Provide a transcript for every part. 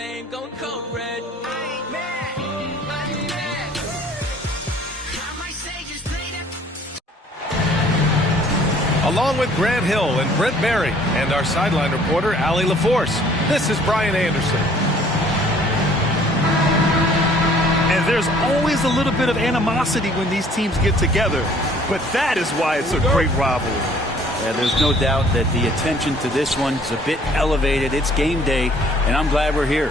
flame, going cold red. Along with Grant Hill and Brent Berry and our sideline reporter, Allie LaForce, this is Brian Anderson. And there's always a little bit of animosity when these teams get together, but that is why it's a great rivalry. Yeah, there's no doubt that the attention to this one is a bit elevated. It's game day, and I'm glad we're here.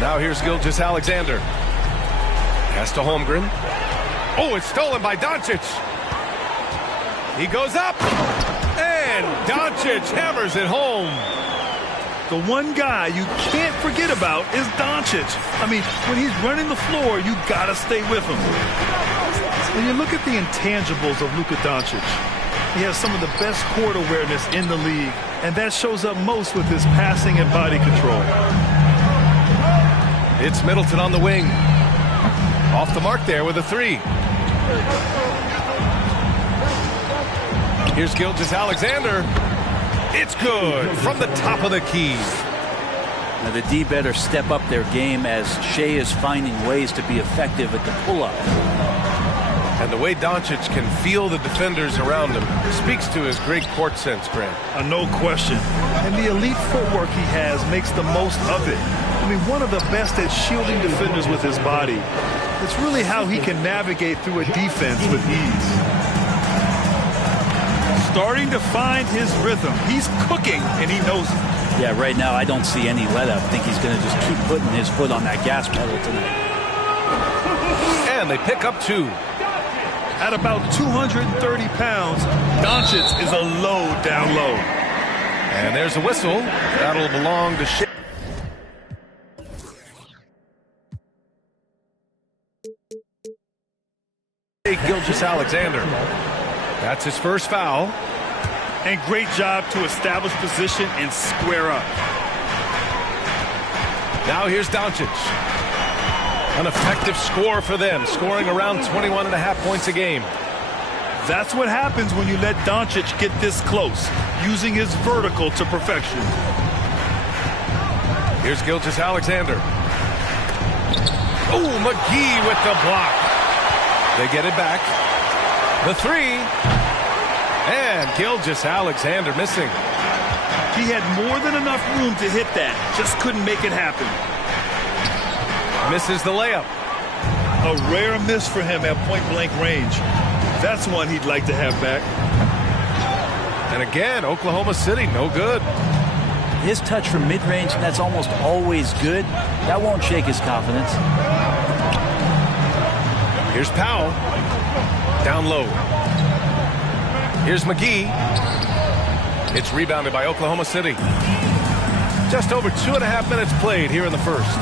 Now here's Gilgeous-Alexander. Pass to Holmgren. Oh, it's stolen by Doncic. He goes up, and Doncic hammers it home. The one guy you can't forget about is Doncic. I mean, when he's running the floor, you gotta stay with him. When you look at the intangibles of Luka Doncic, he has some of the best court awareness in the league, and that shows up most with his passing and body control. It's Middleton on the wing. Off the mark there with a three. Here's Gilgeous-Alexander. It's good from the top of the key. Now the D better step up their game as Shea is finding ways to be effective at the pull-up. And the way Doncic can feel the defenders around him speaks to his great court sense, Grant. No question. And the elite footwork he has makes the most of it. I mean, one of the best at shielding defenders with his body. It's really how he can navigate through a defense with ease. Starting to find his rhythm. He's cooking, and he knows it. Yeah, right now I don't see any let-up. I think he's going to just keep putting his foot on that gas pedal tonight. And they pick up two. At about 230 pounds, Doncic is a load down low. And there's a whistle. That'll belong to Shea. Gilgeous-Alexander. That's his first foul. And great job to establish position and square up. Now here's Doncic. An effective score for them, scoring around 21.5 points a game. That's what happens when you let Doncic get this close, using his vertical to perfection. Here's Gilgeous-Alexander. Oh, McGee with the block. They get it back. The three. And Gilgeous-Alexander missing. He had more than enough room to hit that. Just couldn't make it happen. Misses the layup. A rare miss for him at point-blank range. That's one he'd like to have back. And again, Oklahoma City, no good. His touch from mid-range, that's almost always good. That won't shake his confidence. Here's Powell. Down low. Here's McGee. It's rebounded by Oklahoma City. Just over 2.5 minutes played here in the first.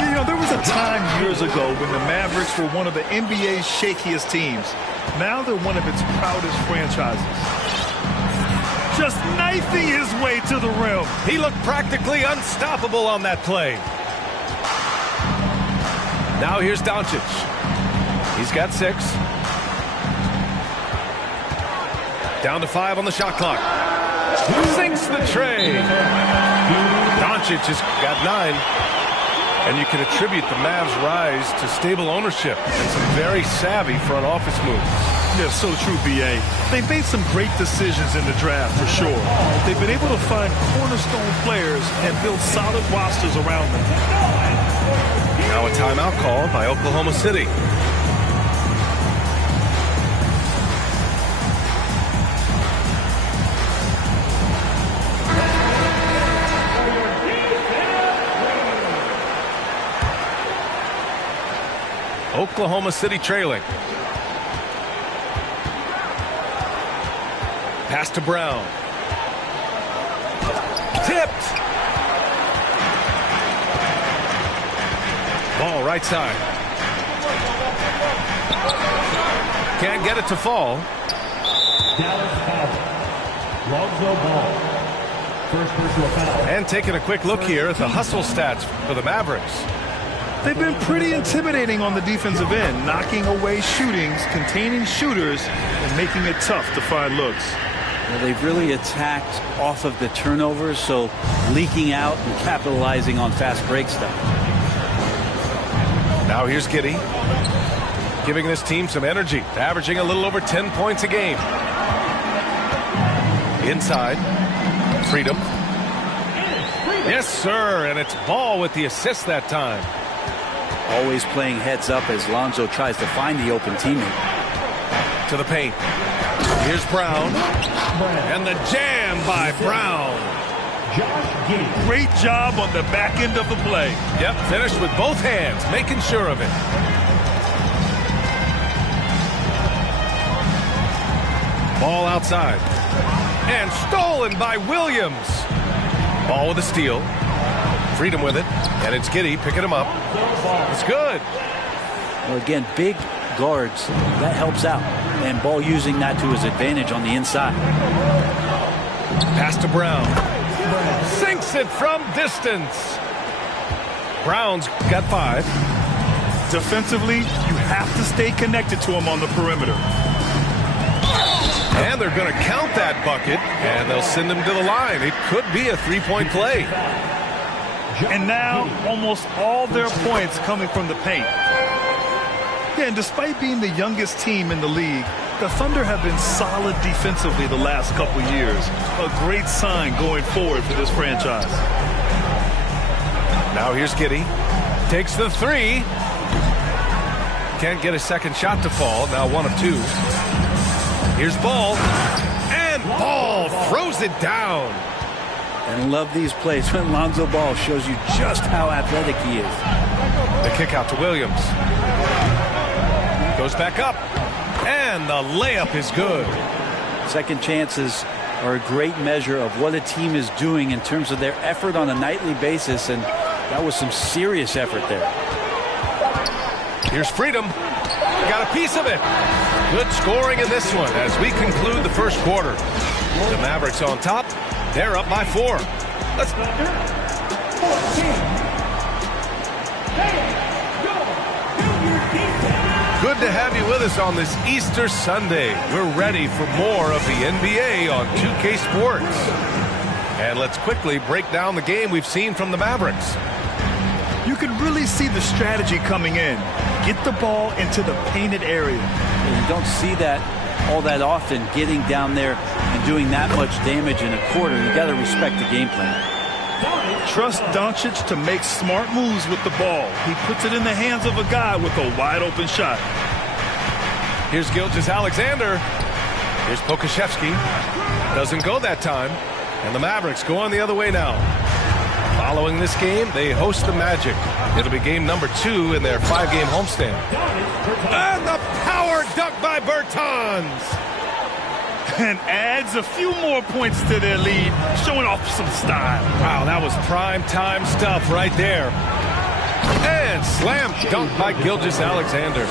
You know, there was a time years ago when the Mavericks were one of the NBA's shakiest teams. Now they're one of its proudest franchises. Just knifing his way to the rim. He looked practically unstoppable on that play. Now here's Doncic. He's got 6. Down to 5 on the shot clock. Sinks the tray. Doncic has got 9. And you can attribute the Mavs' rise to stable ownership and some very savvy front office moves. Yeah, so true, B.A. They've made some great decisions in the draft, for sure. They've been able to find cornerstone players and build solid rosters around them. Now a timeout called by Oklahoma City. Oklahoma City trailing. Pass to Brown. Tipped. Ball right side. Can't get it to fall. Dallas foul. Lonzo Ball. First personal foul. And taking a quick look here at the hustle stats for the Mavericks. They've been pretty intimidating on the defensive end, knocking away shootings, containing shooters, and making it tough to find looks. They've really attacked off of the turnovers, so leaking out and capitalizing on fast break stuff. Now here's Giddey, giving this team some energy, averaging a little over 10 points a game. Inside, Freedom. Yes, sir, and it's Ball with the assist that time. Always playing heads up as Lonzo tries to find the open teammate. To the paint. Here's Brown. And the jam by Brown. Great job on the back end of the play. Yep, finished with both hands, making sure of it. Ball outside. And stolen by Williams. Ball with a steal. Freedom with it. And it's Giddey picking him up. It's good. Well, again, big guards, that helps out. And Ball using that to his advantage on the inside. Pass to Brown. Sinks it from distance. Brown's got 5. Defensively, you have to stay connected to him on the perimeter. And they're going to count that bucket, and they'll send him to the line. It could be a 3-point play. And now, almost all their points coming from the paint. Yeah, and despite being the youngest team in the league, the Thunder have been solid defensively the last couple years. A great sign going forward for this franchise. Now here's Giddey. Takes the 3. Can't get a second shot to fall. Now 1 of 2. Here's Ball. And Ball throws it down. And love these plays when Lonzo Ball shows you just how athletic he is. The kick out to Williams. Goes back up. And the layup is good. Second chances are a great measure of what a team is doing in terms of their effort on a nightly basis, and that was some serious effort there. Here's Freedom. Got a piece of it. Good scoring in this one as we conclude the first quarter. The Mavericks on top. They're up by 4. Let's go. Good to have you with us on this Easter Sunday. We're ready for more of the NBA on 2K Sports. And let's quickly break down the game we've seen from the Mavericks. You can really see the strategy coming in. Get the ball into the painted area. You don't see that all that often, getting down there and doing that much damage in a quarter. You got to respect the game plan. Trust Doncic to make smart moves with the ball. He puts it in the hands of a guy with a wide open shot. Here's Gilgeous-Alexander. Here's Pokusevski. Doesn't go that time. And the Mavericks go on the other way now. Following this game, they host the Magic. It'll be game number 2 in their 5-game homestand. And the power dunk by Bertans. And adds a few more points to their lead, showing off some style. Wow, that was prime time stuff right there. And slam dunk by Gilgeous-Alexander.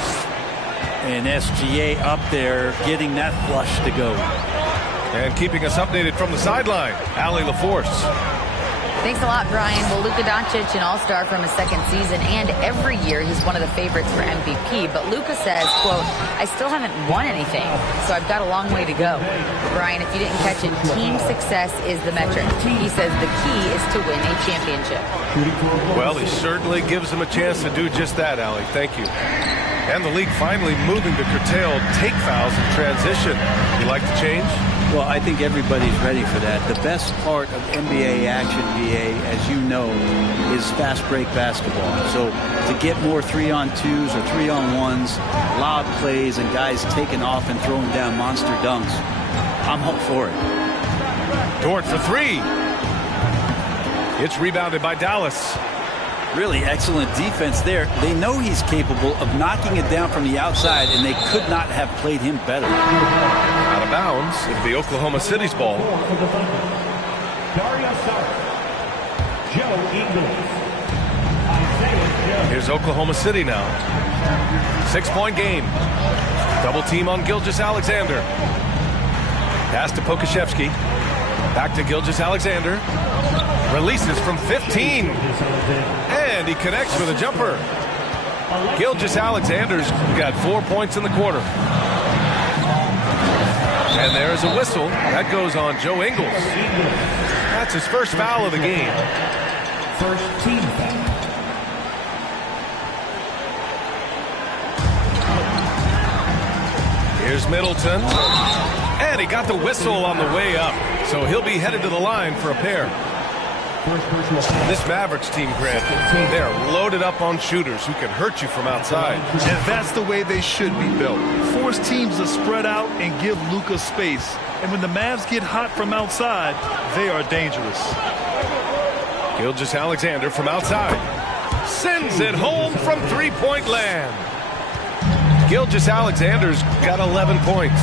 And SGA up there getting that flush to go. And keeping us updated from the sideline, Allie LaForce. Thanks a lot, Brian. Well, Luka Doncic, an all-star from his second season, and every year he's one of the favorites for MVP. But Luka says, quote, I still haven't won anything, so I've got a long way to go. Brian, if you didn't catch it, team success is the metric. He says the key is to win a championship. Well, he certainly gives him a chance to do just that, Allie. Thank you. And the league finally moving to curtail take fouls in transition. You like the change? Well, I think everybody's ready for that. The best part of NBA action, VA, as you know, is fast break basketball. So to get more 3-on-2s or 3-on-1s, lob plays, and guys taking off and throwing down monster dunks, I'm all for it. Dort for 3. It's rebounded by Dallas. Really excellent defense there. They know he's capable of knocking it down from the outside, and they could not have played him better. Out of bounds. It'll be Oklahoma City's ball. Here's Oklahoma City now. 6-point game. Double team on Gilgeous-Alexander. Pass to Pokusevski. Back to Gilgeous-Alexander. Releases from 15. And he connects with a jumper. Gilgeous-Alexander's got 4 points in the quarter. And there's a whistle. That goes on Joe Ingles. That's his first foul of the game. First team foul. Here's Middleton. And he got the whistle on the way up. So he'll be headed to the line for a pair. This Mavericks team, Grant, they're loaded up on shooters who can hurt you from outside. And that's the way they should be built. Force teams to spread out and give Luka space. And when the Mavs get hot from outside, they are dangerous. Gilgeous-Alexander from outside. Sends it home from three-point land. Gilgeous-Alexander's got 11 points.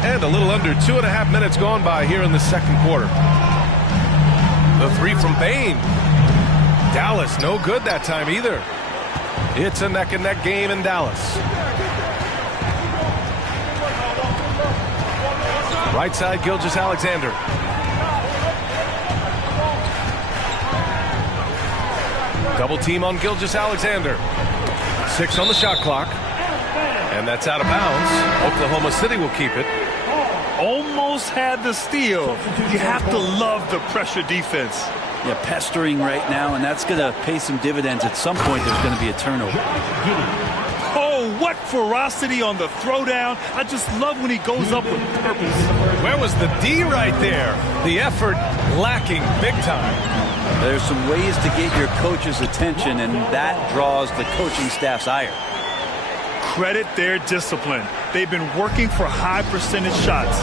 And a little under 2.5 minutes gone by here in the second quarter. The three from Bain. Dallas no good that time either. It's a neck-and-neck game in Dallas. Right side, Gilgeous-Alexander. Double team on Gilgeous-Alexander. 6 on the shot clock. And that's out of bounds. Oklahoma City will keep it. Almost had the steal. You have to love the pressure defense. Yeah, pestering right now, and that's going to pay some dividends. At some point, there's going to be a turnover. Oh, what ferocity on the throwdown. I just love when he goes up with purpose. Where was the D right there? The effort lacking big time. There's some ways to get your coach's attention, and that draws the coaching staff's ire. Credit their discipline. They've been working for high percentage shots.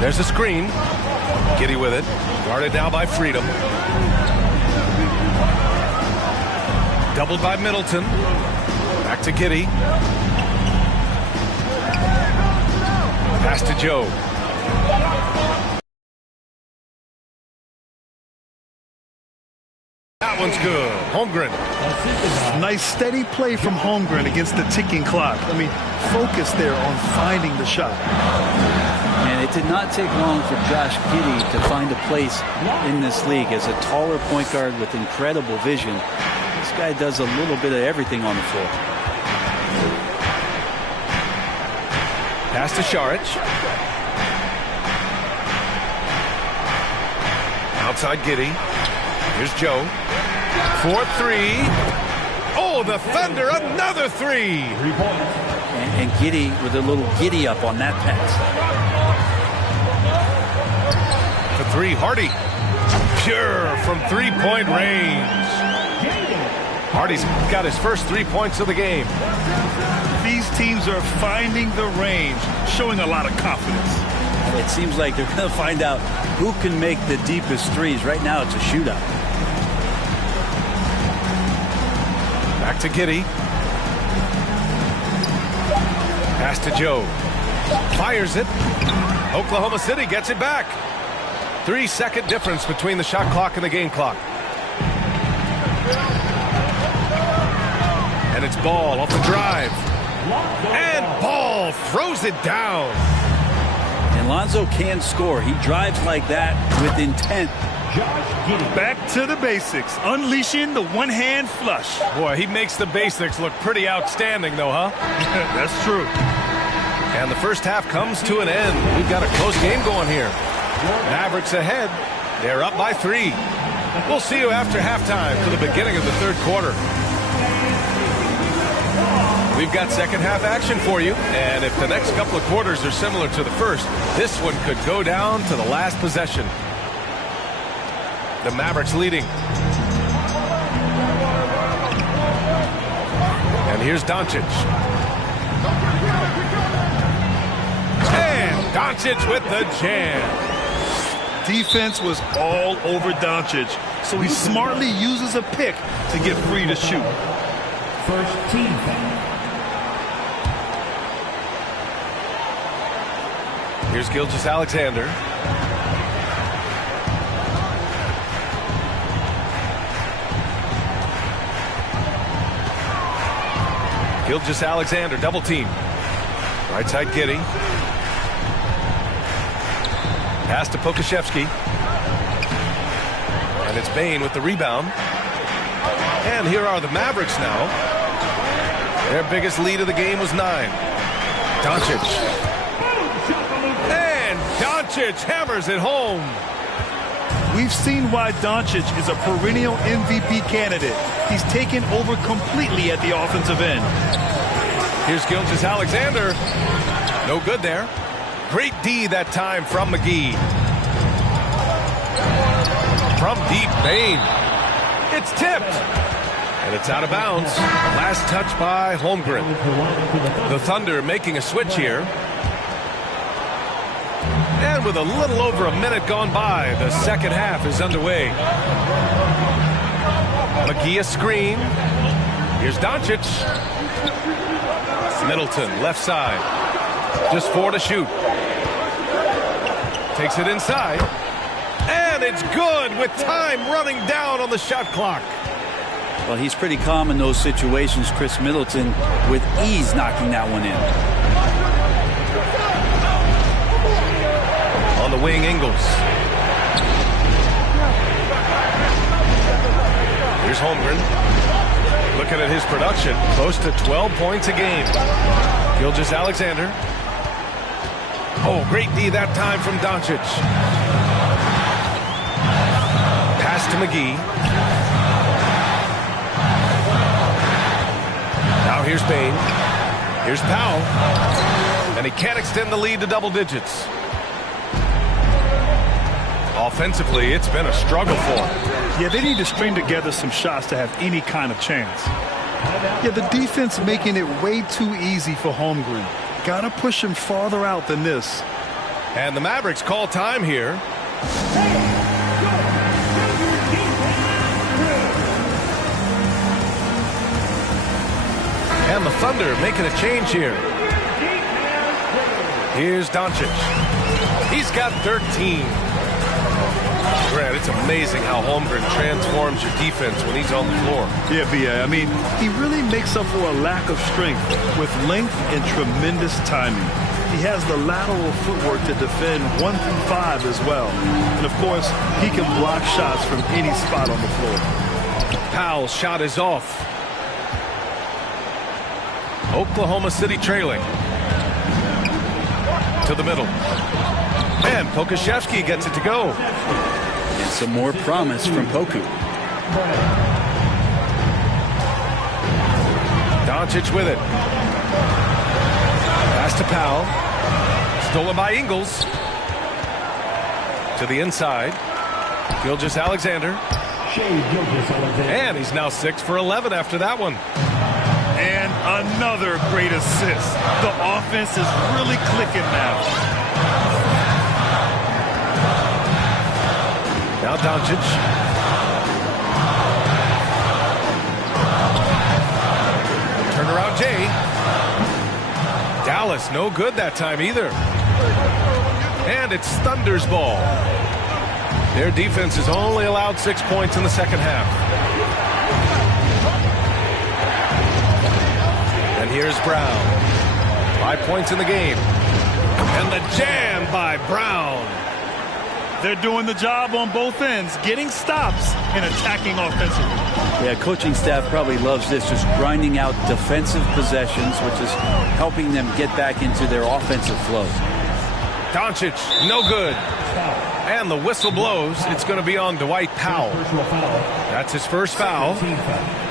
There's a screen. Giddey with it. Guarded now by Freedom. Doubled by Middleton. Back to Giddey. Pass to Joe. That one's good. Holmgren. Nice steady play from Holmgren against the ticking clock. I mean, focus there on finding the shot. And it did not take long for Josh Giddey to find a place in this league as a taller point guard with incredible vision. This guy does a little bit of everything on the floor. Pass to Šarić. Outside Giddey. Here's Joe. 4-3. Oh, the Thunder, another three. And Giddey with a little giddy up on that pass. For three, Hardy. Pure from three-point range. Hardy's got his first 3 points of the game. These teams are finding the range, showing a lot of confidence. It seems like they're going to find out who can make the deepest threes. Right now, it's a shootout. Back to Giddey. Pass to Joe. Fires it. Oklahoma City gets it back. 3-second difference between the shot clock and the game clock. And it's Ball off the drive. And Ball throws it down. And Lonzo can score. He drives like that with intent. Back to the basics, unleashing the one-hand flush. Boy, he makes the basics look pretty outstanding, though, huh? That's true. And the first half comes to an end. We've got a close game going here. Mavericks ahead. They're up by 3. We'll see you after halftime for the beginning of the third quarter. We've got second half action for you. And if the next couple of quarters are similar to the first, this one could go down to the last possession. The Mavericks leading. And here's Doncic. And Doncic with the jam. Defense was all over Doncic, so he smartly uses a pick to get free to shoot. First team foul. Here's Gilgeous-Alexander. Gilgeous-Alexander, double team. Right side Giddey. Pass to Pokusevski. And it's Bain with the rebound. And here are the Mavericks now. Their biggest lead of the game was 9. Doncic. And Doncic hammers it home. We've seen why Doncic is a perennial MVP candidate. He's taken over completely at the offensive end. Here's Gilgeous-Alexander. No good there. Great D that time from McGee. From deep, Bane. It's tipped. And it's out of bounds. Last touch by Holmgren. The Thunder making a switch here. And with a little over a minute gone by, the second half is underway. McGee a screen. Here's Doncic. Middleton, left side. Just 4 to shoot. Takes it inside. And it's good with time running down on the shot clock. Well, he's pretty calm in those situations. Chris Middleton with ease knocking that one in. On the wing, Ingles. Here's Holmgren. Looking at his production, close to 12 points a game. Gilgeous-Alexander. Oh, great D that time from Doncic. Pass to McGee. Now here's Bane. Here's Powell. And he can't extend the lead to double digits. Offensively, it's been a struggle for him. Yeah, they need to string together some shots to have any kind of chance. Yeah, the defense making it way too easy for Holmgren. Got to push him farther out than this. And the Mavericks call time here. And the Thunder making a change here. Here's Doncic. He's got 13. Grant, it's amazing how Holmgren transforms your defense when he's on the floor. Yeah, B.A. I mean, he really makes up for a lack of strength with length and tremendous timing. He has the lateral footwork to defend 1 through 5 as well. And, of course, he can block shots from any spot on the floor. Powell's shot is off. Oklahoma City trailing. To the middle. And Pokusevski gets it to go. And some more promise from Poku. Doncic with it. Pass to Powell. Stolen by Ingles. To the inside. Gilgeous-Alexander. And he's now 6 for 11 after that one. And another great assist. The offense is really clicking now. Now Doncic. Turnaround Jay. Dallas no good that time either. And it's Thunder's ball. Their defense has only allowed 6 points in the second half. And here's Brown. 5 points in the game. And the jam by Brown. They're doing the job on both ends, getting stops and attacking offensively. Yeah, coaching staff probably loves this, just grinding out defensive possessions, which is helping them get back into their offensive flow. Doncic, no good. And the whistle blows. It's going to be on Dwight Powell. That's his first foul.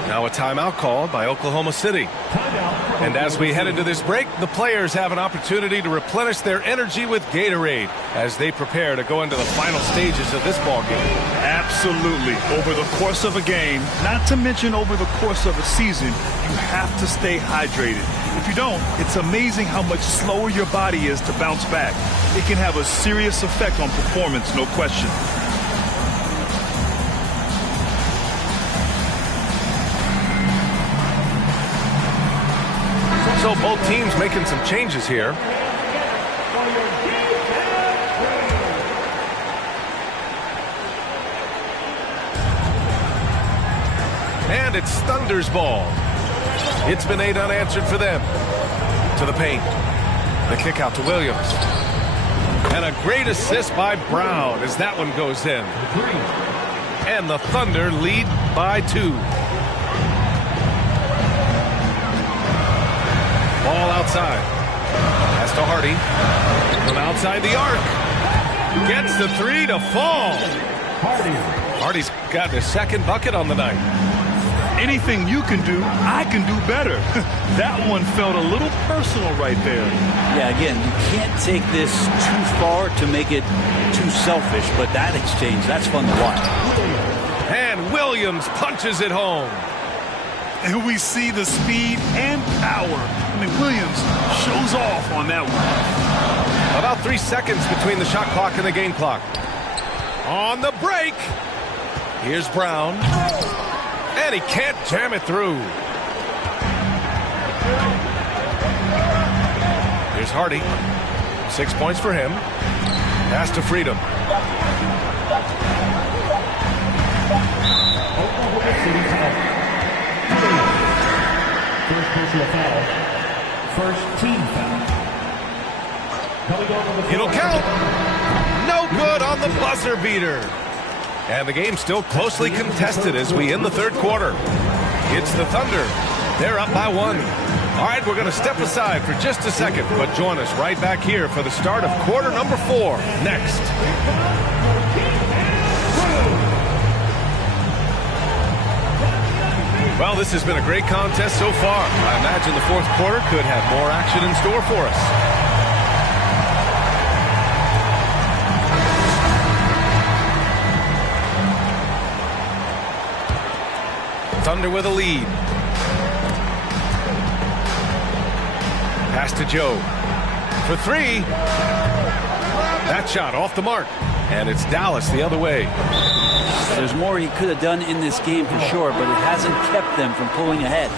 Now a timeout called by Oklahoma City. And as we head into this break, the players have an opportunity to replenish their energy with Gatorade as they prepare to go into the final stages of this ball game. Absolutely. Over the course of a game, not to mention over the course of a season, you have to stay hydrated. If you don't, it's amazing how much slower your body is to bounce back. It can have a serious effect on performance, no question. So both teams making some changes here. And it's Thunder's ball. It's been 8 unanswered for them. To the paint. The kick out to Williams. And a great assist by Brown as that one goes in. And the Thunder lead by 2. Ball outside. Pass to Hardy. From outside the arc. Gets the three to fall. Hardy's got his second bucket on the night. Anything you can do, I can do better. That one felt a little personal right there. Yeah, again, you can't take this too far to make it too selfish, but that exchange, that's fun to watch. And Williams punches it home. And we see the speed and power. I mean, Williams shows off on that one. About 3 seconds between the shot clock and the game clock. On the break. Here's Brown. And he can't jam it through. Here's Hardy. 6 points for him. Pass to Freedom. First personal foul. First team foul. It'll count. No good on the buzzer beater. And the game's still closely contested as we end the third quarter. It's the Thunder. They're up by 1. All right, we're going to step aside for just a second, but join us right back here for the start of quarter number 4 next. Well, this has been a great contest so far. I imagine the fourth quarter could have more action in store for us. Thunder with a lead. Pass to Joe. For 3. That shot off the mark. And it's Dallas the other way. There's more he could have done in this game for sure, but it hasn't kept them from pulling ahead.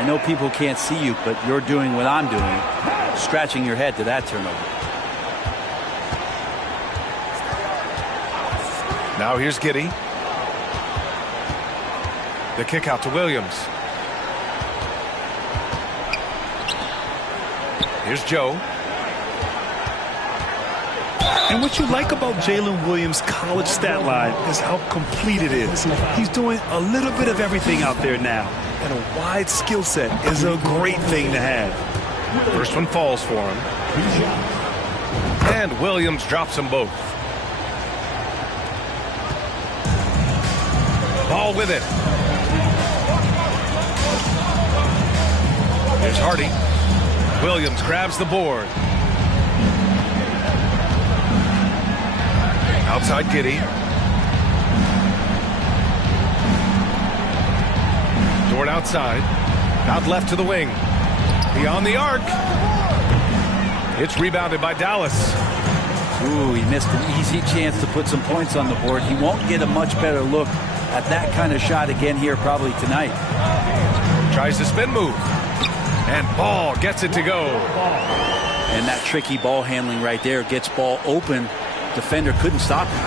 I know people can't see you, but you're doing what I'm doing, scratching your head to that turnover. Now here's Giddey. The kick out to Williams. Here's Joe. And what you like about Jalen Williams' college stat line is how complete it is. He's doing a little bit of everything out there now. And a wide skill set is a great thing to have. First one falls for him. And Williams drops them both. Ball with it. Here's Hardy. Williams grabs the board. Outside Giddey. Dort outside. Out left to the wing. Beyond the arc. It's rebounded by Dallas. Ooh, he missed an easy chance to put some points on the board. He won't get a much better look at that kind of shot again here probably tonight. Tries to spin move. And Ball gets it to go. And that tricky ball handling right there gets Ball open. Defender couldn't stop him.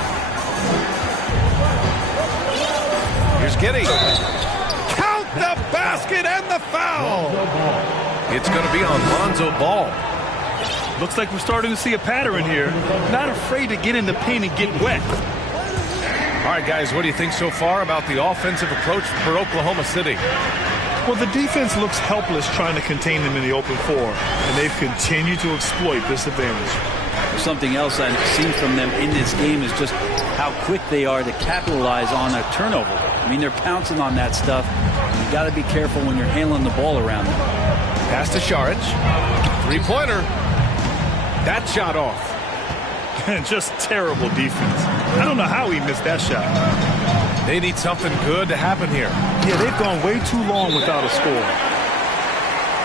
Here's Giddey. Count the basket and the foul. It's going to be on Lonzo Ball. Looks like we're starting to see a pattern here. Not afraid to get in the paint and get wet. All right, guys, what do you think so far about the offensive approach for Oklahoma City? Well, the defense looks helpless trying to contain them in the open floor, and they've continued to exploit this advantage. Something else I've seen from them in this game is just how quick they are to capitalize on a turnover. I mean, they're pouncing on that stuff. You got to be careful when you're handling the ball around them. Pass to Saric. Three-pointer. That shot off. Just terrible defense. I don't know how he missed that shot. They need something good to happen here. Yeah, they've gone way too long without a score.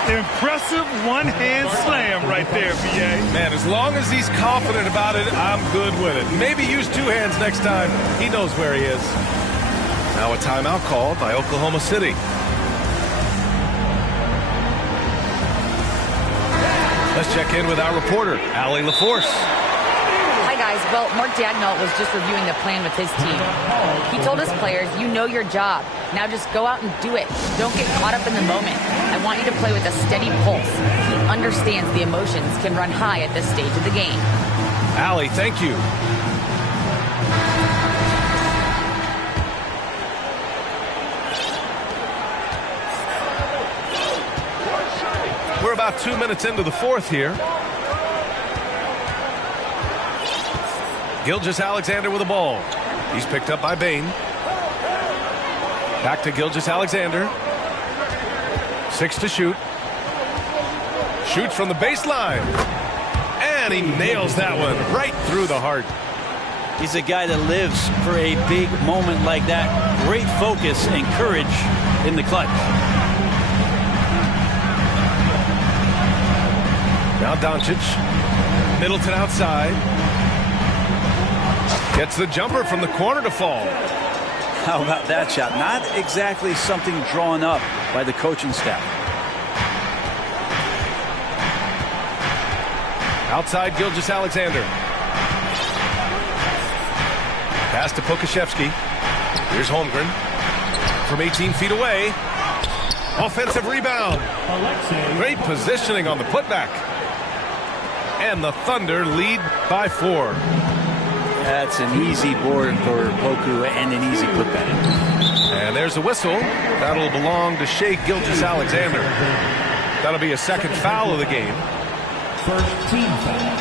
Impressive one-hand slam right there, B.A. Man, as long as he's confident about it, I'm good with it. Maybe use 2 hands next time. He knows where he is. Now a timeout called by Oklahoma City. Let's check in with our reporter, Allie LaForce. Hi, guys. Well, Mark Dagnall was just reviewing the plan with his team. He told his players, you know your job. Now just go out and do it. Don't get caught up in the moment. I want you to play with a steady pulse. He understands the emotions can run high at this stage of the game. Allie, thank you. We're about 2 minutes into the fourth here. Gilgeous-Alexander with the ball. He's picked up by Bain. Back to Gilgeous-Alexander. 6 to shoot. Shoots from the baseline. And he nails that one right through the heart. He's a guy that lives for a big moment like that. Great focus and courage in the clutch. Now Doncic. Middleton outside. Gets the jumper from the corner to fall. How about that shot? Not exactly something drawn up by the coaching staff. Outside Gilgeous-Alexander. Pass to Pokashevsky. Here's Holmgren. From 18 feet away. Offensive rebound. Great positioning on the putback. And the Thunder lead by 4. That's an easy board for Poku and an easy putback. And there's a whistle. That'll belong to Shea Gilgeous-Alexander. That'll be a second foul of the game. First team foul.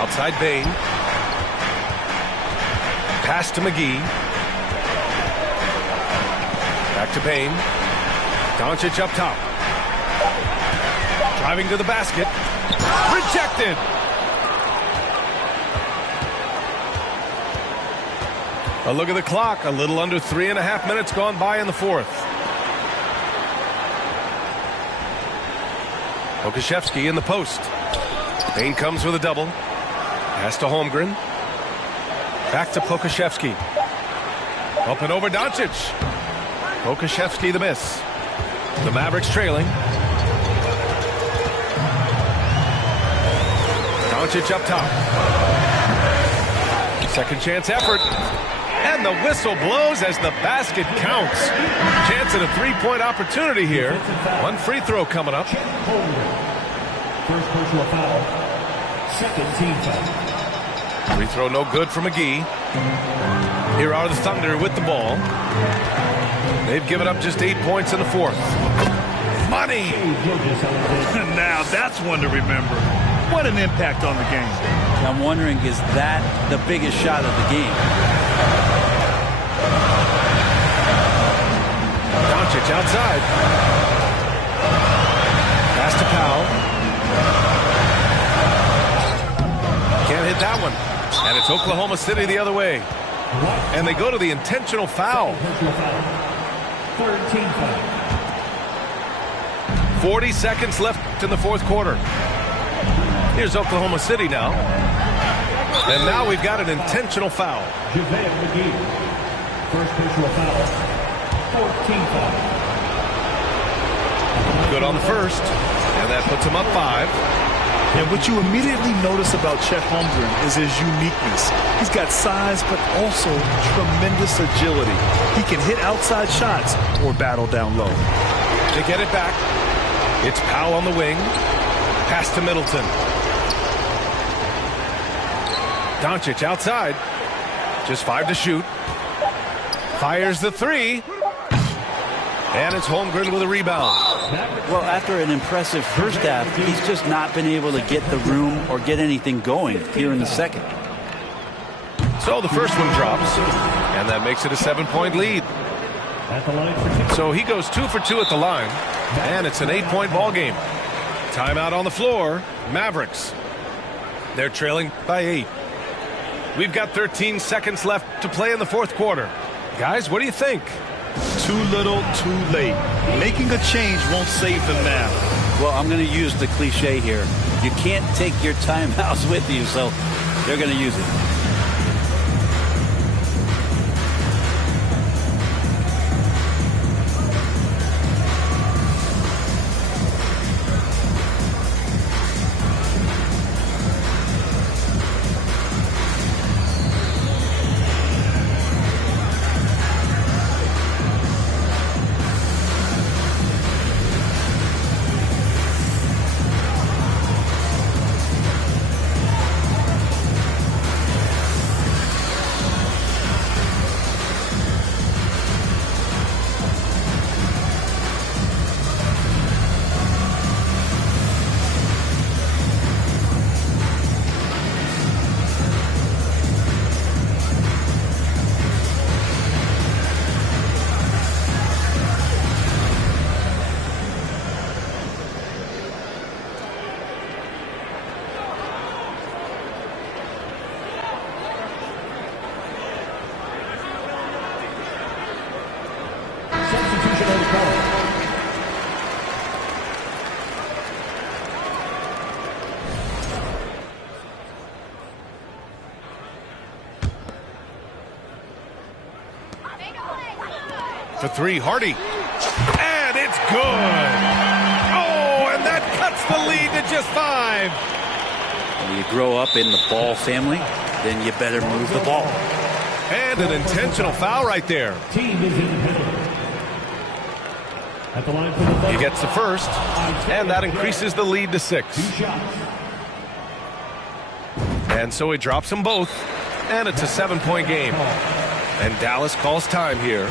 Outside Bain. Pass to McGee. Back to Bain. Doncic up top. Driving to the basket. Rejected. A look at the clock. A little under 3.5 minutes gone by in the fourth. Pokashevsky in the post. Bain comes with a double. Pass to Holmgren. Back to Pokashevsky. Up and over Doncic. Pokashevsky the miss. The Mavericks trailing. Doncic up top. Second chance effort. And the whistle blows as the basket counts. Chance at a three-point opportunity here. One free throw coming up. First personal foul. Second team foul. Free throw no good for McGee. Here are the Thunder with the ball. They've given up just 8 points in the fourth. Money! Now that's one to remember. What an impact on the game. I'm wondering, is that the biggest shot of the game? Doncic outside. Pass to Powell. Can't hit that one. And it's Oklahoma City the other way. And they go to the intentional foul. Third team foul. 40 seconds left in the fourth quarter. Here's Oklahoma City now. And now we've got an intentional foul. JaVale McGee. First personal foul. Fourth team foul. Good on the first. And that puts him up 5. And what you immediately notice about Chet Holmgren is his uniqueness. He's got size, but also tremendous agility. He can hit outside shots or battle down low. They get it back. It's Powell on the wing. Pass to Middleton. Doncic outside. Just 5 to shoot. Fires the 3. And it's Holmgren with a rebound. Well, after an impressive first half, he's just not been able to get the room or get anything going here in the second. So the first one drops. And that makes it a 7-point lead. At the line for two. So he goes 2 for 2 at the line. And it's an 8-point ball game. Timeout on the floor. Mavericks. They're trailing by 8. We've got 13 seconds left to play in the fourth quarter. Guys, what do you think? Too little, too late. Making a change won't save them now. Well, I'm going to use the cliche here. You can't take your timeouts with you, so they're going to use it. for three. Hardy. And it's good. Oh, and that cuts the lead to just 5. When you grow up in the ball family, then you better move the ball. And an intentional foul right there. Team is in penalty. At the line for the He gets the first, and that increases the lead to 6. 2 shots. And so he drops them both, and it's a 7-point game. And Dallas calls time here.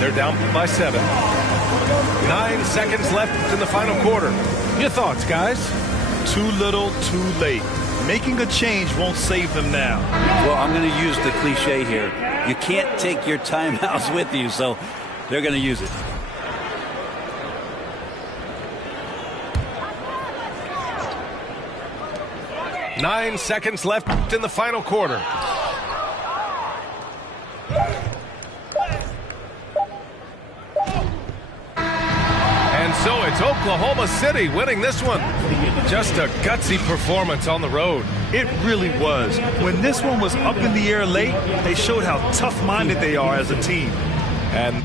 They're down by 7. 9 seconds left in the final quarter. Your thoughts, guys? Too little, too late. Making a change won't save them now. Well, I'm going to use the cliche here. You can't take your timeouts with you, so they're going to use it. Nine seconds left in the final quarter. And so it's Oklahoma City winning this one. Just a gutsy performance on the road. It really was. When this one was up in the air late, they showed how tough-minded they are as a team. And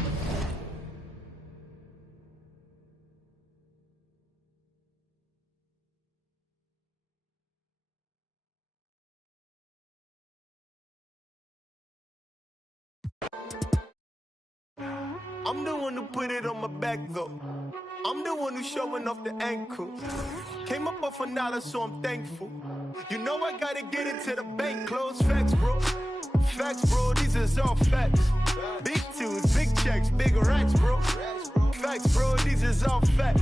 I'm the one who put it on my back though. I'm the one who's showing off the ankles. Came up off $1, so I'm thankful. You know I gotta get it to the bank. Close facts, bro. Facts, bro. These is all facts. Big tunes, big checks, big racks, bro. Facts, bro. These is all facts.